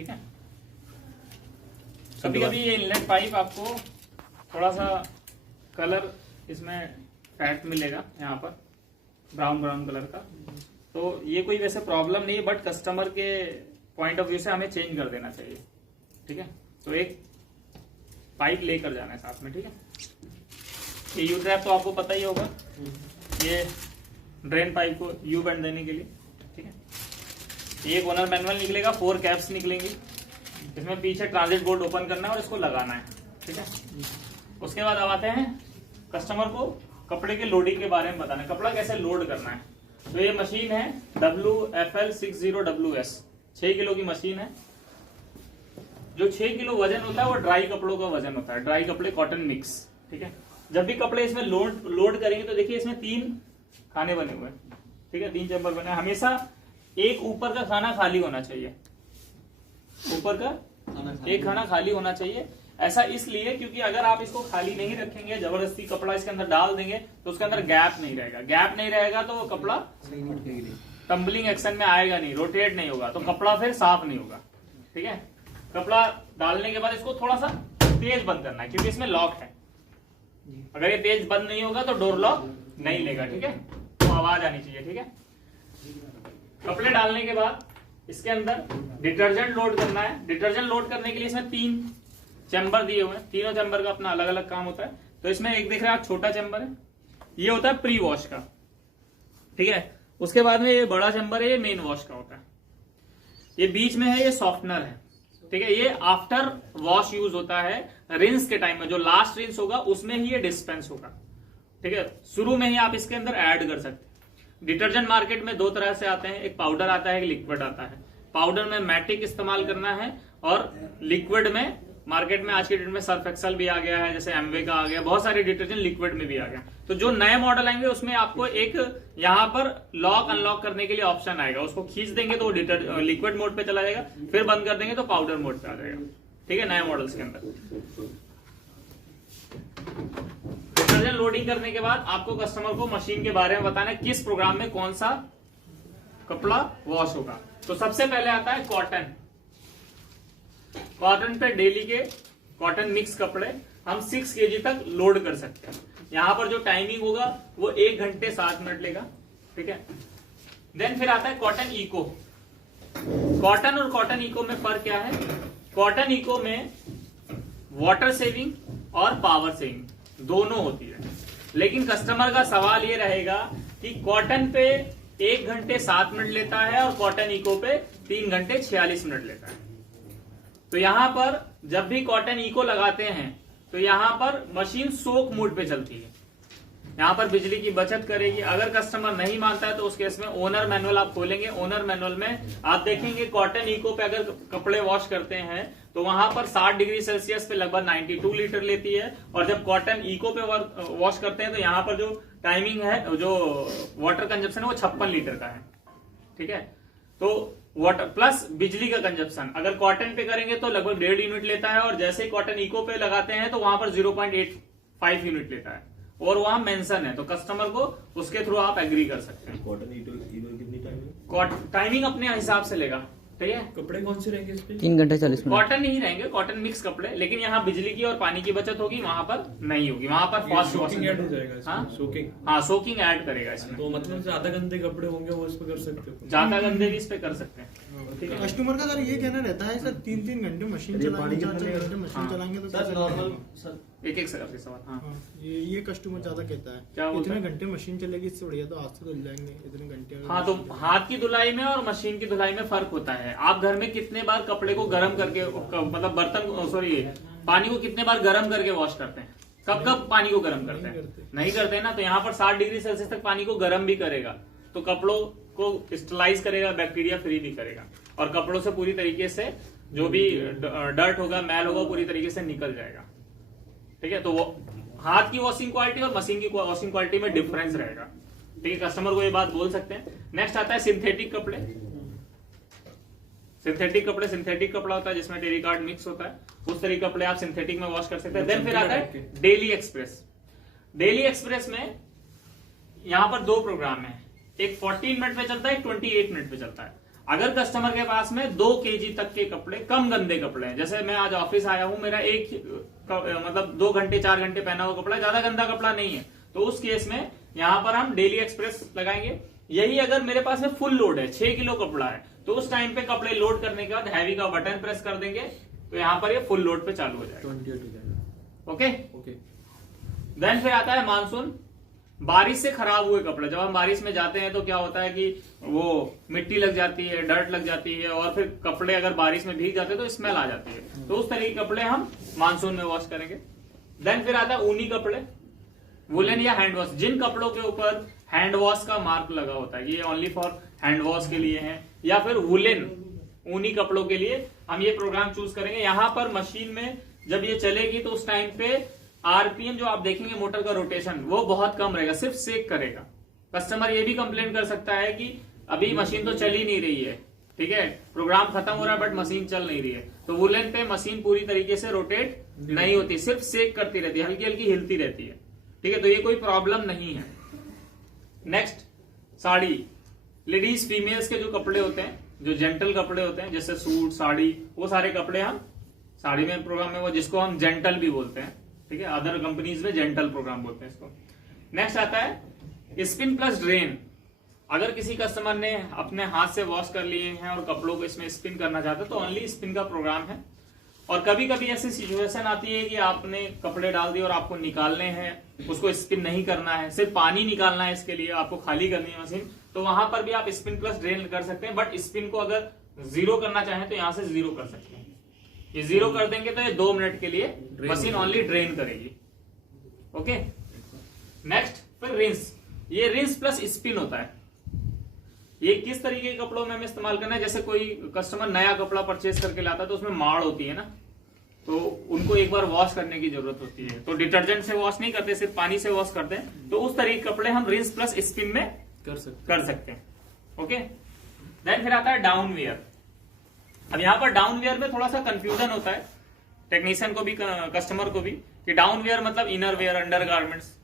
ठीक है। कभी कभी ये इनलेट पाइप आपको थोड़ा सा कलर इसमें फैट मिलेगा यहाँ पर ब्राउन ब्राउन कलर का, तो ये कोई वैसे प्रॉब्लम नहीं है, बट कस्टमर के पॉइंट ऑफ व्यू से हमें चेंज कर देना चाहिए, ठीक है। तो एक पाइप लेकर जाना है साथ में, ठीक है। ये यू ट्रैप तो आपको पता ही होगा, ये ड्रेन पाइप को यू बेंड देने के लिए, ठीक है। ये ओनर मैनुअल निकलेगा, 4 कैप्स निकलेंगी, इसमें पीछे ट्रांजिट बोल्ट ओपन करना है और इसको लगाना है, ठीक है। उसके बाद अब आते हैं कस्टमर को कपड़े के लोडिंग के बारे में बताना है, कपड़ा कैसे लोड करना है। तो ये मशीन है WFL60WS, 6 किलो की मशीन है। जो 6 किलो वजन होता है वो ड्राई कपड़ों का वजन होता है, ड्राई कपड़े कॉटन मिक्स, ठीक है। जब भी कपड़े इसमें लोड करेंगे तो देखिए इसमें 3 खाने बने हुए हैं, ठीक है, 3 चैम्बर बने। हमेशा एक ऊपर का खाना खाली होना चाहिए, ऊपर का एक खाना खाली होना चाहिए। ऐसा इसलिए क्योंकि अगर आप इसको खाली नहीं रखेंगे, जबरदस्ती कपड़ा इसके अंदर डाल देंगे तो उसके अंदर गैप नहीं रहेगा, गैप नहीं रहेगा तो वो कपड़ा टम्बलिंग एक्शन में आएगा नहीं, रोटेट नहीं होगा, तो कपड़ा फिर साफ नहीं होगा, ठीक है। कपड़ा डालने के बाद इसको थोड़ा सा तेज बंद करना है क्योंकि इसमें लॉक है, अगर ये तेज बंद नहीं होगा तो डोर लॉक नहीं लेगा, ठीक है, तो आवाज आनी चाहिए, ठीक है। कपड़े डालने के बाद इसके अंदर डिटर्जेंट लोड करना है। डिटर्जेंट लोड करने के लिए इसमें 3 चैम्बर दिए हुए हैं, तीनों चैम्बर का अपना अलग अलग काम होता है। तो इसमें एक देख रहे हैं आप, छोटा चैम्बर है, ये होता है प्री वॉश का, ठीक है। उसके बाद में ये बड़ा चैम्बर है, ये मेन वॉश का होता है। ये बीच में है, ये सॉफ्टनर है, ठीक है। ये आफ्टर वॉश यूज होता है, रिंस के टाइम में जो लास्ट रिंस होगा उसमें ही ये डिस्पेंस होगा, ठीक है। शुरू में ही आप इसके अंदर ऐड कर सकते हैं। डिटर्जेंट मार्केट में 2 तरह से आते हैं, एक पाउडर आता है, एक लिक्विड आता है। पाउडर में मैटिक इस्तेमाल करना है और लिक्विड में मार्केट में आज के डेट में सर्फ एक्सल भी आ गया है, जैसे एमवे का आ गया, बहुत सारे डिटर्जेंट लिक्विड में भी आ गया। तो जो नए मॉडल आएंगे उसमें आपको एक यहाँ पर लॉक अनलॉक करने के लिए ऑप्शन आएगा, उसको खींच देंगे तो वो लिक्विड मोड पे चला जाएगा, फिर बंद कर देंगे तो पाउडर मोड पे आ जाएगा, ठीक है, नए मॉडल्स के अंदर। डिटर्जेंट लोडिंग करने के बाद आपको कस्टमर को मशीन के बारे में बताना है, किस प्रोग्राम में कौन सा कपड़ा वॉश होगा। तो सबसे पहले आता है कॉटन। कॉटन पे डेली के कॉटन मिक्स कपड़े हम 6 kg तक लोड कर सकते हैं। यहां पर जो टाइमिंग होगा वो 1 घंटे 7 मिनट लेगा, ठीक है। देन फिर आता है कॉटन इको। कॉटन और कॉटन इको में फर्क क्या है? कॉटन इको में वाटर सेविंग और पावर सेविंग दोनों होती है, लेकिन कस्टमर का सवाल ये रहेगा कि कॉटन पे 1 घंटे 7 मिनट लेता है और कॉटन इको पे 3 घंटे 46 मिनट लेता है। तो यहां पर जब भी कॉटन इको लगाते हैं तो यहां पर मशीन सोक मोड पे चलती है, यहां पर बिजली की बचत करेगी। अगर कस्टमर नहीं मानता है तो उस केस में ओनर मैनुअल आप खोलेंगे, ओनर मैनुअल में आप देखेंगे कॉटन इको पे अगर कपड़े वॉश करते हैं तो वहां पर 60 डिग्री सेल्सियस पे लगभग 92 लीटर लेती है, और जब कॉटन इको पे वॉश करते हैं तो यहाँ पर जो टाइमिंग है, जो वाटर कंजप्शन है वो 56 लीटर का है, ठीक है। तो वाटर प्लस बिजली का कंजप्शन अगर कॉटन पे करेंगे तो लगभग 1.5 यूनिट लेता है, और जैसे ही कॉटन इको पे लगाते हैं तो वहां पर 0.85 यूनिट लेता है, और वहां मेंशन है, तो कस्टमर को उसके थ्रू आप एग्री कर सकते हैं। कॉटन इको कितनी टाइमिंग अपने हिसाब से लेगा, ठीक है। कपड़े कौन से रहेंगे इसमें? 3 घंटे 40 मिनट कॉटन नहीं रहेंगे, कॉटन मिक्स कपड़े, लेकिन यहाँ बिजली की और पानी की बचत होगी, वहां पर नहीं होगी, वहां पर फास्ट सोकिंग ऐड हो जाएगा इसमें। हाँ? सोकिंग, हाँ, सोकिंग ऐड करेगा इसमें। तो मतलब ज्यादा गंदे कपड़े होंगे वो इस पे कर सकते हो, ज्यादा गंदे भी इस पे कर सकते हैं, ठीक है। कस्टमर का सर ये कहना रहता है सर 3-3 घंटे मशीन चलाएंगे, 4-4 घंटे मशीन हाँ। चलाएंगे तो सर कैसे नॉर्मल चलेगा? सर एक सवाल सवाल, हाँ। हाँ, ये कस्टमर ज्यादा कहता क्या है, बोलता इतने है? घंटे मशीन चलेगी, इससे बढ़िया तो हाथ से धुल जाएंगे इतने घंटे में। हाँ, तो हाथ की धुलाई में और मशीन की धुलाई में फर्क होता है। आप घर में कितने बार कपड़े को गर्म करके, मतलब बर्तन सॉरी पानी को कितने बार गर्म करके वॉश करते हैं? कब कब पानी को गर्म करते हैं? नहीं करते ना। तो यहाँ पर 60 डिग्री सेल्सियस तक पानी को गर्म भी करेगा, तो कपड़ों को स्टरलाइज करेगा, बैक्टीरिया फ्री भी करेगा, और कपड़ों से पूरी तरीके से जो भी डर्ट होगा, मैल होगा, पूरी तरीके से निकल जाएगा, ठीक है। तो वो हाथ की वॉशिंग क्वालिटी और मशीन की वॉशिंग क्वालिटी में डिफरेंस रहेगा, ठीक है। कस्टमर को ये बात बोल सकते हैं। नेक्स्ट आता है सिंथेटिक कपड़े। सिंथेटिक कपड़े, सिंथेटिक कपड़ा होता है जिसमें टेरिकॉट मिक्स होता है, उस तरह के कपड़े आप सिंथेटिक में वॉश कर सकते हैं। देन फिर आता है डेली एक्सप्रेस। डेली एक्सप्रेस में यहाँ पर 2 प्रोग्राम है, एक 14 मिनट में चलता है, एक 28 मिनट में चलता है। अगर कस्टमर के पास में 2 kg तक के कपड़े, कम गंदे कपड़े हैं, जैसे मैं आज ऑफिस आया हूं, मेरा मतलब 2 घंटे 4 घंटे पहना हुआ कपड़ा, ज्यादा गंदा कपड़ा नहीं है, तो उस केस में यहां पर हम डेली एक्सप्रेस लगाएंगे। यही अगर मेरे पास में फुल लोड है, 6 किलो कपड़ा है, तो उस टाइम पे कपड़े लोड करने के बाद हैवी का बटन प्रेस कर देंगे, तो यहां पर ये फुल लोड पे चालू हो जाएगा। Okay okay. देन फिर आता है मानसून। बारिश से खराब हुए कपड़े, जब हम बारिश में जाते हैं तो क्या होता है कि वो मिट्टी लग जाती है, डर्ट लग जाती है, और फिर कपड़े अगर बारिश में भीग जाते हैं तो स्मेल आ जाती है, तो उस तरह के कपड़े हम मानसून में वॉश करेंगे। देन फिर आता है ऊनी कपड़े, वुलन या हैंड वॉश। जिन कपड़ों के ऊपर हैंड वॉश का मार्क लगा होता है, ये ओनली फॉर हैंड वॉश के लिए है, या फिर वुलन ऊनी कपड़ों के लिए हम ये प्रोग्राम चूज करेंगे। यहां पर मशीन में जब ये चलेगी तो उस टाइम पे आरपीएम जो आप देखेंगे मोटर का रोटेशन वो बहुत कम रहेगा, सिर्फ सेक करेगा। कस्टमर ये भी कंप्लेन कर सकता है कि अभी मशीन तो चल ही नहीं रही है, ठीक है, प्रोग्राम खत्म हो रहा है बट मशीन चल नहीं रही है, तो वुलन पे मशीन पूरी तरीके से रोटेट नहीं होती, सिर्फ सेक करती रहती है, हल्की हल्की हिलती रहती है, ठीक है, तो ये कोई प्रॉब्लम नहीं है। नेक्स्ट साड़ी। लेडीज फीमेल्स के जो कपड़े होते हैं, जो जेंटल कपड़े होते हैं, जैसे सूट साड़ी, वो सारे कपड़े हम साड़ी में प्रोग्राम में, वो जिसको हम जेंटल भी बोलते हैं, ठीक है, अदर कंपनीज में जेंटल प्रोग्राम बोलते हैं इसको। नेक्स्ट आता है स्पिन प्लस ड्रेन। अगर किसी कस्टमर ने अपने हाथ से वॉश कर लिए हैं और कपड़ों को इसमें स्पिन करना चाहते हैं तो ओनली स्पिन का प्रोग्राम है। और कभी कभी ऐसी सिचुएशन आती है कि आपने कपड़े डाल दिए और आपको निकालने हैं, उसको स्पिन नहीं करना है, सिर्फ पानी निकालना है, इसके लिए आपको खाली करनी है मशीन, तो वहां पर भी आप स्पिन प्लस ड्रेन कर सकते हैं। बट स्पिन को अगर 0 करना चाहें तो यहां से 0 कर सकते हैं। ये 0 कर देंगे तो ये 2 मिनट के लिए मशीन ओनली ड्रेन करेगी। ओके। नेक्स्ट फिर रिंस। ये रिंस प्लस स्पिन होता है। ये किस तरीके के कपड़ों में हमें इस्तेमाल करना है, जैसे कोई कस्टमर नया कपड़ा परचेज करके लाता है तो उसमें माड़ होती है ना, तो उनको एक बार वॉश करने की जरूरत होती है, तो डिटर्जेंट से वॉश नहीं करते, सिर्फ पानी से वॉश करते हैं, तो उस तरीके के कपड़े हम रिंस प्लस स्पिन में कर सकते हैं। ओके। देन फिर आता है डाउन वेयर। अब यहाँ पर डाउन वेयर में थोड़ा सा कंफ्यूजन होता है टेक्नीशियन को भी, कस्टमर को भी, कि डाउन वेयर मतलब inner wear, under garments,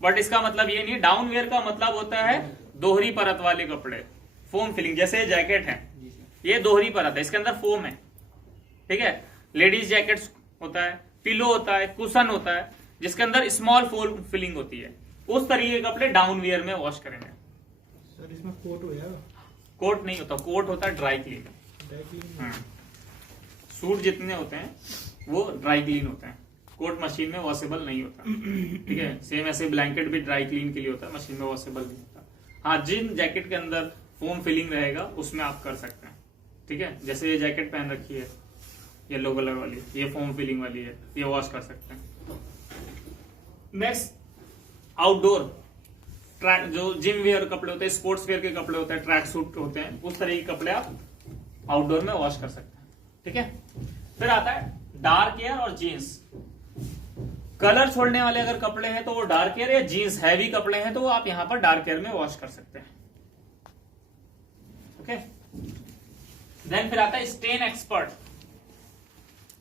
but इसका मतलब ये नहीं। डाउन वेयर का मतलब होता है दोहरी परत वाले कपड़े, फोम फिलिंग, जैसे जैकेट है, ये दोहरी परत है, इसके अंदर फोम है, ठीक है। लेडीज जैकेट्स होता है, पिलो होता है, कुशन होता है, जिसके अंदर स्मॉल फोम फिलिंग होती है, उस तरीके के कपड़े डाउन वेयर में वॉश करेंगे। सर इसमें कोट हो जाएगा? कोट नहीं होता, कोट होता है ड्राई क्लीन। सूट जितने होते हैं वो ड्राई क्लीन होते हैं, कोट मशीन में वॉशेबल नहीं होता, ठीक है। सेम ऐसे ब्लैंकेट भी ड्राई क्लीन के लिए होता है, मशीन में वॉशेबल नहीं होता। हाँ, जिन जैकेट के अंदर फोम फिलिंग रहेगा उसमें आप कर सकते हैं, ठीक है। जैसे ये जैकेट पहन रखी है येलो कलर वाली, ये फोम फिलिंग वाली है, ये वॉश कर सकते हैं। नेक्स्ट आउटडोर ट्रैक, जो जिम वेयर कपड़े होते हैं, स्पोर्ट्स वेयर के कपड़े होते हैं, ट्रैक सूट होते हैं, उस तरह के कपड़े आप आउटडोर में वॉश कर सकते हैं, ठीक है। फिर आता है डार्क एयर और जीन्स। कलर छोड़ने वाले अगर कपड़े हैं तो वो डार्क एयर, या जीन्स हैवी कपड़े हैं तो वो आप यहां पर डार्क एयर में वॉश कर सकते हैं। ओके। देन फिर आता है स्टेन एक्सपर्ट।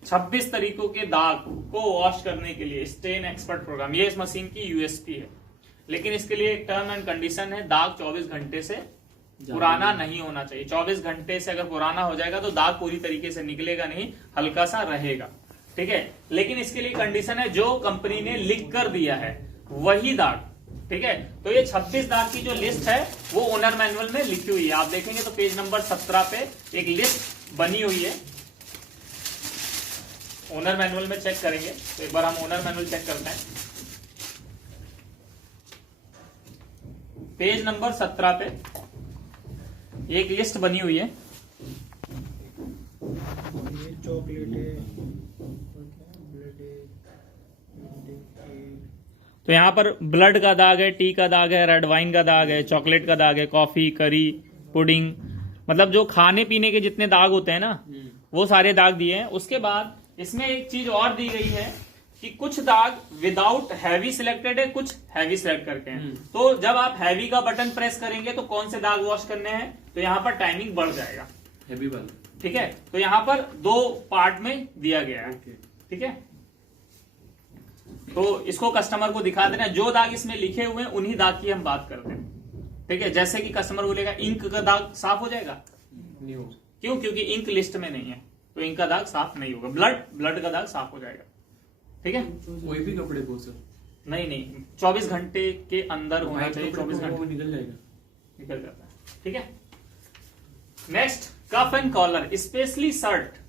26 तरीकों के दाग को वॉश करने के लिए स्टेन एक्सपर्ट प्रोग्राम, ये इस मशीन की यूएसपी है, लेकिन इसके लिए एक टर्म एंड कंडीशन है, दाग 24 घंटे से पुराना नहीं होना चाहिए। 24 घंटे से अगर पुराना हो जाएगा तो दाग पूरी तरीके से निकलेगा नहीं, हल्का सा रहेगा, ठीक है। लेकिन इसके लिए कंडीशन है, जो कंपनी ने लिख कर दिया है वही दाग, ठीक है। तो ये 26 दाग की जो लिस्ट है वो ओनर मैनुअल में लिखी हुई है, आप देखेंगे तो पेज नंबर 17 पे एक लिस्ट बनी हुई है। ओनर मैनुअल में चेक करेंगे तो एक बार हम ओनर मैनुअल चेक करते हैं। पेज नंबर 17 पे एक लिस्ट बनी हुई है। ये चॉकलेट है, तो यहाँ पर ब्लड का दाग है, टी का दाग है, रेड वाइन का दाग है, चॉकलेट का दाग है, कॉफी, करी, पुडिंग, मतलब जो खाने पीने के जितने दाग होते हैं ना वो सारे दाग दिए हैं। उसके बाद इसमें एक चीज और दी गई है कि कुछ दाग विदाउट हैवी सिलेक्टेड है, कुछ हैवी सिलेक्ट करके हैं। तो जब आप हैवी का बटन प्रेस करेंगे तो कौन से दाग वॉश करने हैं, तो यहाँ पर टाइमिंग बढ़ जाएगा, हैवी वाला, ठीक है। तो यहाँ पर 2 पार्ट में दिया गया है, ठीक है। तो इसको कस्टमर को दिखा देना, जो दाग इसमें लिखे हुए हैं उन्हीं दाग की हम बात करते हैं, ठीक है। जैसे कि कस्टमर बोलेगा इंक का दाग साफ हो जाएगा, नहीं हो। क्यों? क्योंकि इंक लिस्ट में नहीं है, तो इंक का दाग साफ नहीं होगा। ब्लड का दाग साफ हो जाएगा। ठीक है, कोई भी कपड़े को सर? नहीं 24 घंटे के अंदर होना चाहिए। 24 घंटे निकल जाएगा, निकल जाता है। ठीक है, next cuff and collar, specially shirt.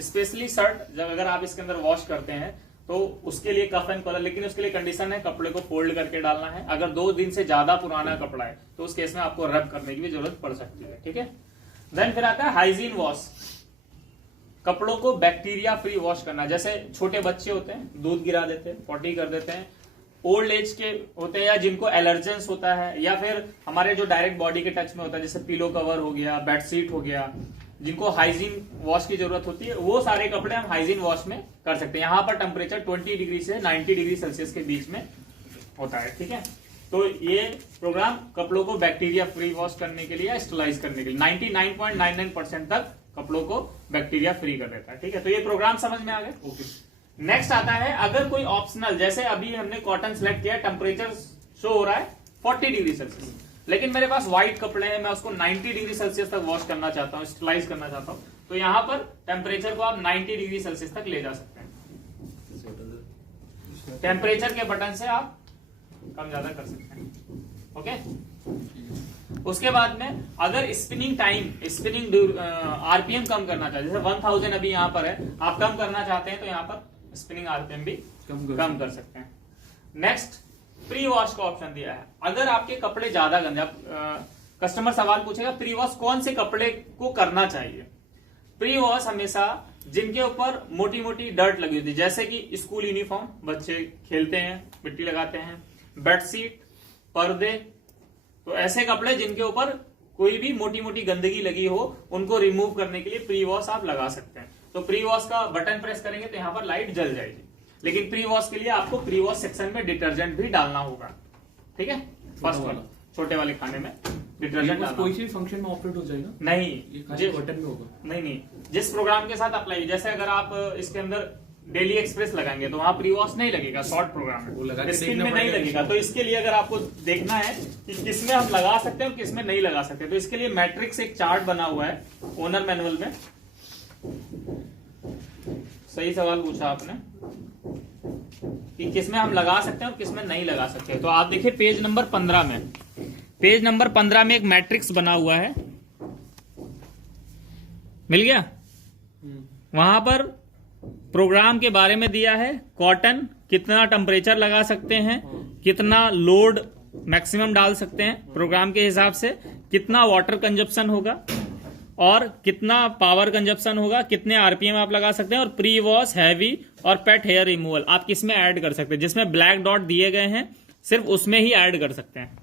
Specially shirt जब अगर आप इसके अंदर वॉश करते हैं तो उसके लिए कफ एंड कॉलर, लेकिन उसके लिए कंडीशन है कपड़े को फोल्ड करके डालना है। अगर 2 दिन से ज्यादा पुराना कपड़ा है तो उस केस में आपको रब करने की भी जरूरत पड़ सकती है। ठीक है, देन फिर आता है हाइजीन वॉश, कपड़ों को बैक्टीरिया फ्री वॉश करना। जैसे छोटे बच्चे होते हैं, दूध गिरा देते हैं, पॉटी कर देते हैं, ओल्ड एज के होते हैं, या जिनको एलर्जेंस होता है, या फिर हमारे जो डायरेक्ट बॉडी के टच में होता है, जैसे पिलो कवर हो गया, बेडशीट हो गया, जिनको हाइजीन वॉश की जरूरत होती है, वो सारे कपड़े हम हाइजीन वॉश में कर सकते हैं। यहाँ पर टेम्परेचर 20 डिग्री से 90 डिग्री सेल्सियस के बीच में होता है। ठीक है, तो ये प्रोग्राम कपड़ों को बैक्टीरिया फ्री वॉश करने के लिए, स्टरलाइज करने के लिए 99.99% तक कपड़ों को बैक्टीरिया फ्री कर देता है। ठीक है, तो ये प्रोग्राम समझ में आ गया। ओके। नेक्स्ट आता है, अगर कोई ऑप्शनल, जैसे अभी हमने कॉटन सेलेक्ट किया, टेम्परेचर शो हो रहा है 40 डिग्री सेल्सियस, लेकिन मेरे पास व्हाइट कपड़े हैं, मैं उसको 90 डिग्री सेल्सियस तक वॉश करना चाहता हूँ, स्टरलाइज करना चाहता हूँ, तो यहाँ पर टेम्परेचर को आप 90 डिग्री सेल्सियस तक ले जा सकते हैं। टेम्परेचर के बटन से आप कम ज्यादा कर सकते हैं। ओके, उसके बाद में अगर स्पिनिंग आरपीएम कम करना चाहते हैं, जैसे 1000 अभी यहाँ पर है, आप कम करना चाहते हैं तो यहाँ पर स्पिनिंग आरपीएम भी कम कर सकते हैं। नेक्स्ट, प्री वॉश का ऑप्शन दिया है। अगर आपके कपड़े ज्यादा गंदे, कस्टमर सवाल पूछेगा प्री वॉश कौन से कपड़े को करना चाहिए। प्री वॉश हमेशा जिनके ऊपर मोटी मोटी डर्ट लगी होती है, जैसे कि स्कूल यूनिफॉर्म, बच्चे खेलते हैं, मिट्टी लगाते हैं, बेडशीट, पर्दे, तो ऐसे कपड़े जिनके ऊपर कोई भी मोटी मोटी गंदगी लगी हो, उनको रिमूव करने के लिए प्री वॉश आप लगा सकते हैं। तो प्री वॉश का बटन प्रेस करेंगे तो यहाँ पर लाइट जल जाएगी, लेकिन प्री वॉश के लिए आपको प्री वॉश सेक्शन में डिटर्जेंट भी डालना होगा। ठीक है, फर्स्ट वाला छोटे वाले खाने में डिटर्जेंट डालना। कोई सी फंक्शन में ऑपरेट हो जाएगा? नहीं, बटन में होगा। नहीं, जिस प्रोग्राम के साथ अप्लाई, जैसे अगर आप इसके अंदर डेली एक्सप्रेस लगाएंगे तो वहां प्री वॉश नहीं लगेगा, शॉर्ट प्रोग्राम है, स्किन में नहीं लगेगा। तो इसके लिए अगर आपको देखना है कि किसमें हम लगा सकते हैं और किसमें नहीं लगा सकते, तो इसके लिए मैट्रिक्स एक चार्ट बना हुआ है ओनर मैनुअल में। सही सवाल पूछा आपने कि किसमें हम लगा सकते हैं और किसमें नहीं लगा सकते। तो आप देखिए पेज नंबर 15 में, पेज नंबर 15 में एक मैट्रिक्स बना हुआ है, मिल गया? वहां पर प्रोग्राम के बारे में दिया है, कॉटन कितना टेम्परेचर लगा सकते हैं, कितना लोड मैक्सिमम डाल सकते हैं प्रोग्राम के हिसाब से, कितना वाटर कंजप्शन होगा और कितना पावर कंजप्शन होगा, कितने आरपीएम आप लगा सकते हैं, और प्री वॉश, हैवी और पेट हेयर रिमूवल आप किसमें ऐड कर सकते हैं। जिसमें ब्लैक डॉट दिए गए हैं सिर्फ उसमें ही ऐड कर सकते हैं।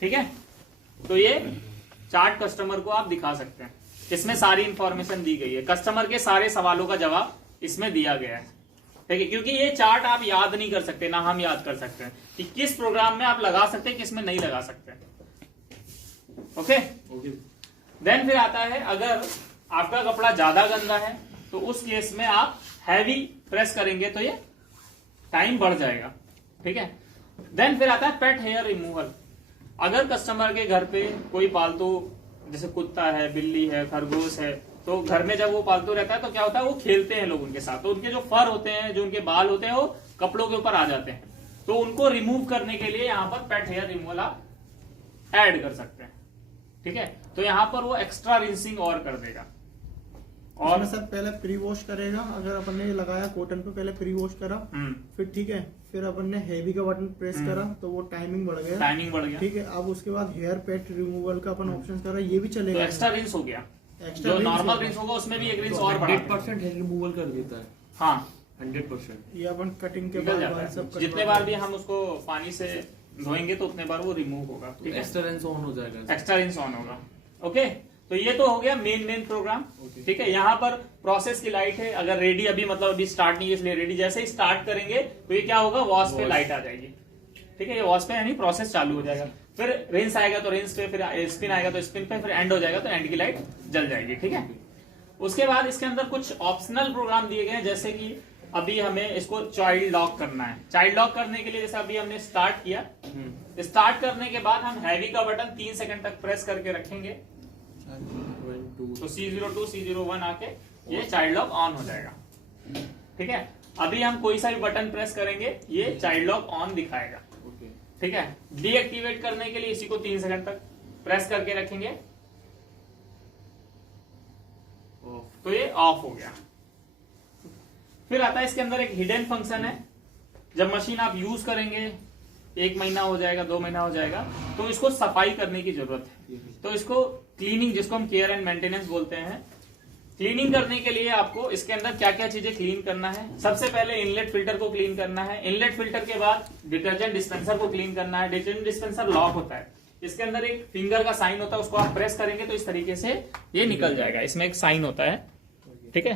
ठीक है, तो ये चार्ट कस्टमर को आप दिखा सकते हैं, इसमें सारी इंफॉर्मेशन दी गई है, कस्टमर के सारे सवालों का जवाब इसमें दिया गया है। ठीक है, क्योंकि ये चार्ट आप याद नहीं कर सकते, ना हम याद कर सकते हैं कि किस प्रोग्राम में आप लगा सकते हैं, किस में नहीं लगा सकते। ओके, देन फिर आता है, अगर आपका कपड़ा ज्यादा गंदा है तो उस केस में आप हैवी प्रेस करेंगे तो ये टाइम बढ़ जाएगा। ठीक है, देन फिर आता है पेट हेयर रिमूवल। अगर कस्टमर के घर पे कोई पालतू, जैसे कुत्ता है, बिल्ली है, खरगोश है, तो घर में जब वो पालतू रहता है तो क्या होता है, वो खेलते हैं लोग उनके साथ, तो उनके जो फर होते हैं, जो उनके बाल होते हैं, वो कपड़ों के ऊपर आ जाते हैं। तो उनको रिमूव करने के लिए यहाँ पर पेट हेयर रिमूवल आप ऐड कर सकते हैं। ठीक है, तो यहाँ पर वो एक्स्ट्रा रिंसिंग और कर देगा। और सर पहले प्री वॉश करेगा, अगर अपन ने लगाया कॉटन पे पहले प्री वॉश करा, फिर ठीक है, फिर अपन ने हैवी का बटन प्रेस करा तो वो टाइमिंग बढ़ गया। ठीक है, अब उसके बाद हेयर पेट रिमूवल का अपन ऑप्शन करा, ये भी चलेगा, तो एक्स्ट्रा रिंस हो गया। जो नॉर्मल रिंस होगा उसमें भी एक रिंस और बढ़ा 100% हेयर रिमूवल कर देता है। हाँ, 100%। ये अपन कटिंग के निकल बाद जाता सब है, जितने बार भी हम उसको पानी से धोएंगे तो उतने बार वो रिमूव होगा। ठीक है, एक्स्ट्रा रिंस ऑन हो जाएगा, एक्स्ट्रा रिंस ऑन होगा। ओके, तो ये तो हो गया मेन प्रोग्राम। ठीक है, यहाँ पर प्रोसेस की लाइट है, अगर रेडी अभी मतलब अभी स्टार्ट नहीं है इसलिए रेडी, जैसे ही स्टार्ट करेंगे तो ये क्या होगा, वॉश पे लाइट आ जाएगी। ठीक है, ये वॉश पे यानी प्रोसेस चालू हो जाएगा, फिर रिंस आएगा तो रिंस पे, फिर स्पिन आएगा तो स्पिन पे, फिर एंड हो जाएगा तो एंड की लाइट जल जाएगी। ठीक है, उसके बाद इसके अंदर कुछ ऑप्शनल प्रोग्राम दिए गए हैं, जैसे कि अभी हमें इसको चाइल्ड लॉक करना है। चाइल्ड लॉक करने के लिए जैसे अभी हमने स्टार्ट किया, स्टार्ट करने के बाद हम हैवी का बटन 3 सेकंड तक प्रेस करके रखेंगे, तो C02 C01 आके ये चाइल्ड लॉक ऑन हो जाएगा। ठीक है, अभी हम कोई सा भी बटन प्रेस करेंगे ये चाइल्ड लॉक ऑन दिखाएगा। ठीक है, डीएक्टिवेट करने के लिए इसी को 3 सेकंड तक प्रेस करके रखेंगे तो ये ऑफ हो गया। फिर आता है इसके अंदर एक हिडन फंक्शन है, जब मशीन आप यूज करेंगे 1 महीना हो जाएगा 2 महीना हो जाएगा तो इसको सफाई करने की जरूरत है। तो इसको क्लीनिंग, जिसको हम केयर एंड मेंटेनेंस बोलते हैं, क्लीनिंग करने के लिए आपको इसके अंदर क्या क्या चीजें क्लीन करना है। सबसे पहले इनलेट फिल्टर को क्लीन करना है, इनलेट फिल्टर के बाद डिटर्जेंट डिस्पेंसर को क्लीन करना है। डिटर्जेंट डिस्पेंसर लॉक होता है, इसके अंदर एक फिंगर का साइन होता है, उसको आप प्रेस करेंगे तो इस तरीके से ये निकल जाएगा। इसमें एक साइन होता है, ठीक है,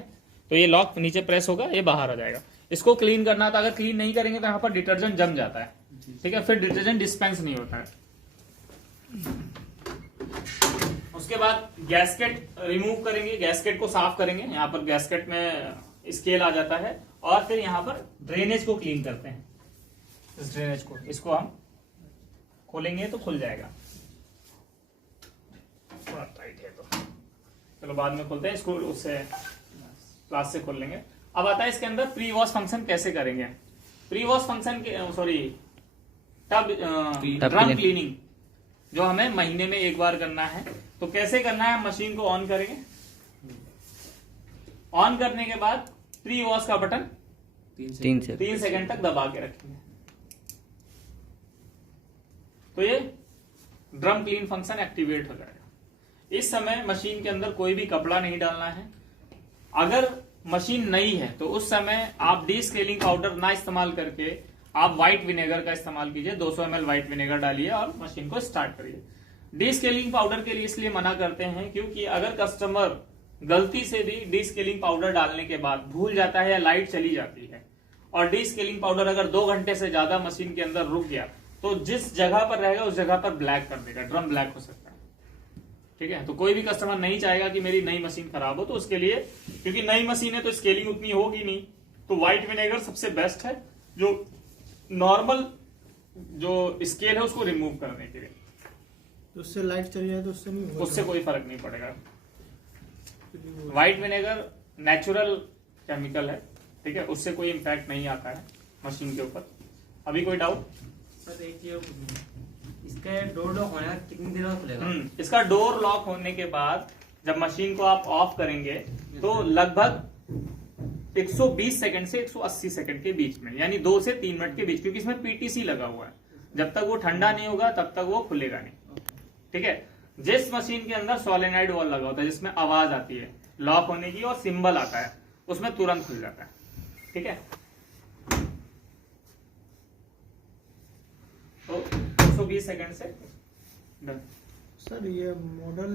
तो ये लॉक नीचे प्रेस होगा, ये बाहर आ जाएगा। इसको क्लीन करना था, अगर क्लीन नहीं करेंगे तो यहाँ पर डिटर्जेंट जम जाता है। ठीक है, फिर डिटर्जेंट डिस्पेंस नहीं होता है। उसके बाद गैस्केट रिमूव करेंगे, गैस्केट को साफ करेंगे। यहाँ पर गैस्केट में स्केल आ जाता है और फिर यहाँ पर ड्रेनेज को क्लीन करते हैं। इस ड्रेनेज को, इसको हम खोलेंगे तो खुल जाएगा, थोड़ा टाइट है तो चलो बाद में खोलते हैं इसको, उससे क्लास से खोल लेंगे। अब आता है इसके अंदर प्री वॉश फंक्शन कैसे करेंगे। प्री वॉश फंक्शन के सॉरी ड्रम क्लीनिंग जो हमें महीने में 1 बार करना है। तो कैसे करना है, मशीन को ऑन करेंगे, ऑन करने के बाद प्री वॉश का बटन 3 सेकंड तक दबा के रखेंगे तो ये ड्रम क्लीन फंक्शन एक्टिवेट हो जाएगा। इस समय मशीन के अंदर कोई भी कपड़ा नहीं डालना है। अगर मशीन नई है तो उस समय आप डीस्केलिंग पाउडर ना इस्तेमाल करके आप व्हाइट विनेगर का इस्तेमाल कीजिए। 200 ml व्हाइट विनेगर डालिए और मशीन को स्टार्ट करिए। डीस्केलिंग पाउडर के लिए इसलिए मना करते हैं क्योंकि अगर कस्टमर गलती से भी डीस्केलिंग पाउडर डालने के बाद भूल जाता है या लाइट चली जाती है और डीस्केलिंग पाउडर अगर 2 घंटे से ज्यादा मशीन के अंदर रुक गया तो जिस जगह पर रहेगा उस जगह पर ब्लैक कर देगा, ड्रम ब्लैक हो सकता है। ठीक है, तो कोई भी कस्टमर नहीं चाहेगा कि मेरी नई मशीन खराब हो, तो उसके लिए, क्योंकि नई मशीन है तो स्केलिंग उतनी होगी नहीं, तो व्हाइट विनेगर सबसे बेस्ट है जो नॉर्मल जो स्केल है उसको रिमूव करने के लिए। तो उससे लाइट चली जाए तो उससे नहीं होगा, उससे कोई फर्क नहीं पड़ेगा। व्हाइट विनेगर नेचुरल केमिकल है, ठीक है, उससे कोई इम्पैक्ट नहीं आता है मशीन के ऊपर। अभी कोई डाउट? इसका डोर लॉक होने का कितनी देर में खुलेगा? इसका डोर लॉक होने के बाद जब मशीन को आप ऑफ करेंगे तो लगभग 120 सेकंड से 180 सेकंड के बीच में, यानी 2 से 3 मिनट के बीच, क्योंकि इसमें पीटीसी लगा हुआ है। जब तक वो ठंडा नहीं होगा तब तक वो खुलेगा नहीं। ठीक है, जिस मशीन के अंदर सोलेनॉइड वॉल्व लगा होता है जिसमें आवाज आती है लॉक होने की और सिंबल आता है, उसमें तुरंत खुल जाता है। ठीक है, तो 120 सेकंड से डन। सर ये मॉडल